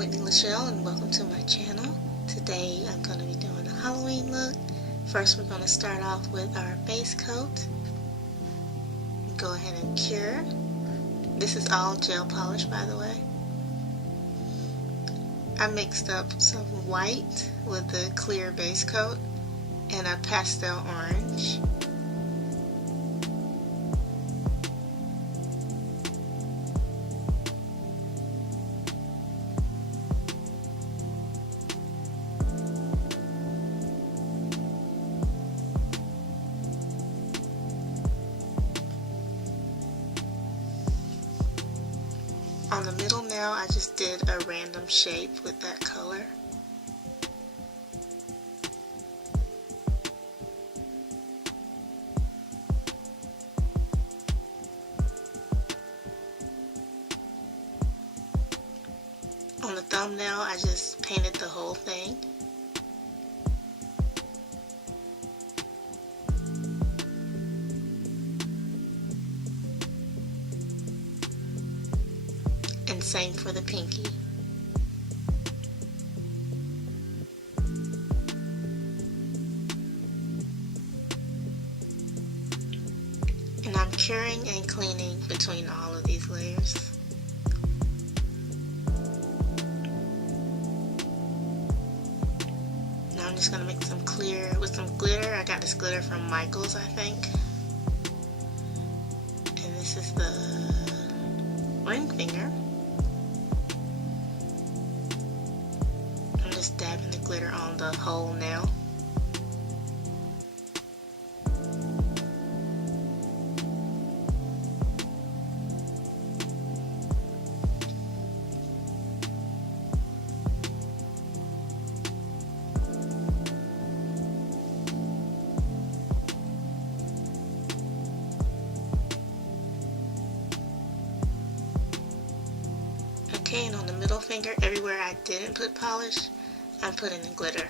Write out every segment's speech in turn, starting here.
Whitney Lachelle and welcome to my channel. Today I'm going to be doing a Halloween look. First we're going to start off with our base coat. Go ahead and cure. This is all gel polish, by the way. I mixed up some white with the clear base coat and a pastel orange. On the middle nail, I just did a random shape with that color. On the thumbnail, I just painted the whole thing. And same for the pinky. And I'm curing and cleaning between all of these layers. Now I'm just going to make some clear with some glitter. I got this glitter from Michaels, I think. And this is the ring finger. I'm just dabbing the glitter on the whole nail. Okay, and on the middle finger, everywhere I didn't put polish, I'm putting the glitter.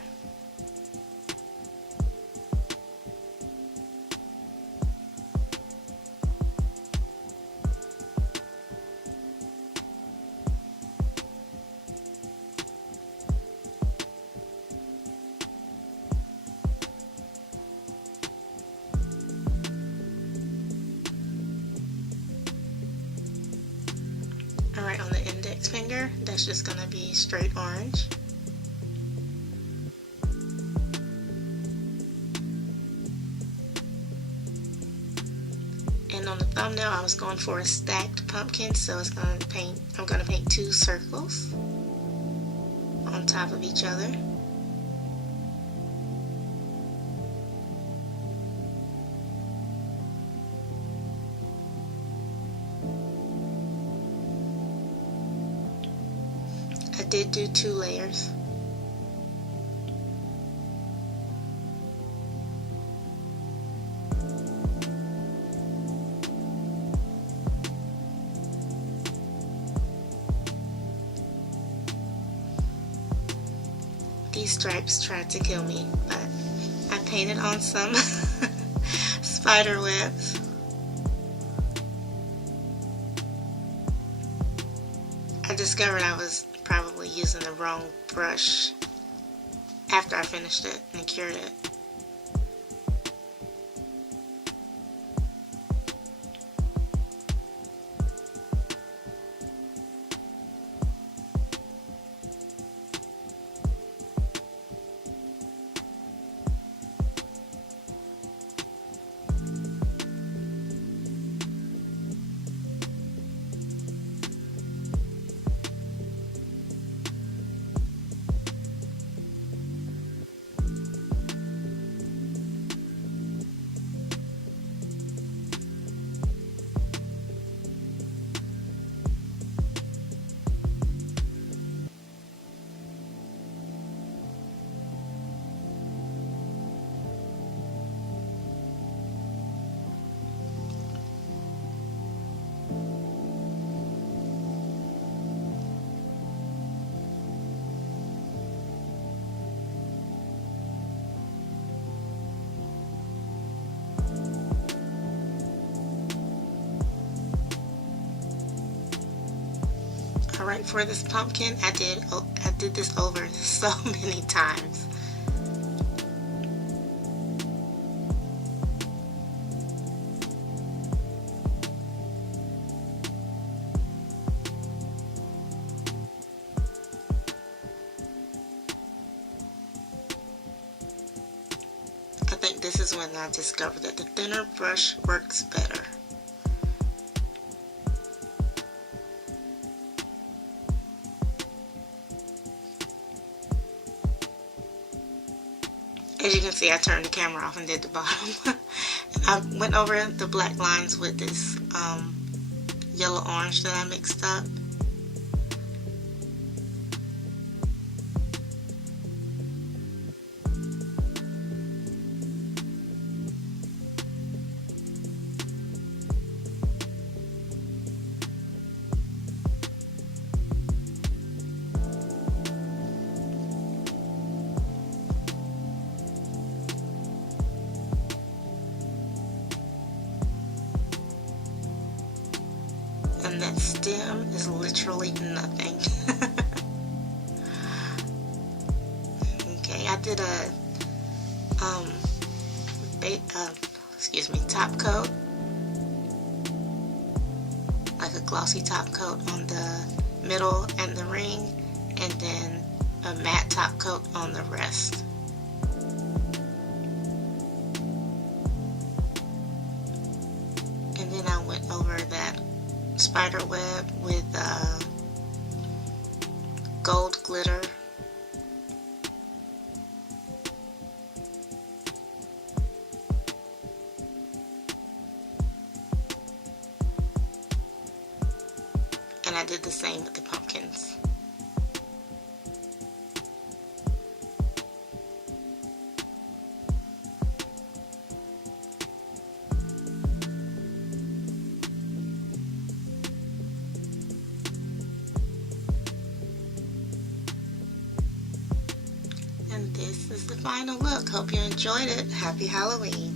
Alright, on the index finger, that's just going to be straight orange. And on the thumbnail, I was going for a stacked pumpkin, so I'm going to paint two circles on top of each other. I did do 2 layers. These stripes tried to kill me, but I painted on some spider webs. I discovered I was probably using the wrong brush after I finished it and cured it. decorate for this pumpkin. I did this over so many times. I think this is when I discovered that the thinner brush works better. As you can see, I turned the camera off and did the bottom. I went over the black lines with this yellow orange that I mixed up. And that stem is literally nothing. Okay, I did a top coat, like a glossy top coat on the middle and the ring, and then a matte top coat on the rest. And then I went over that spider web with gold glitter. And I did the same with the pumpkins. And this is the final look. Hope you enjoyed it. Happy Halloween.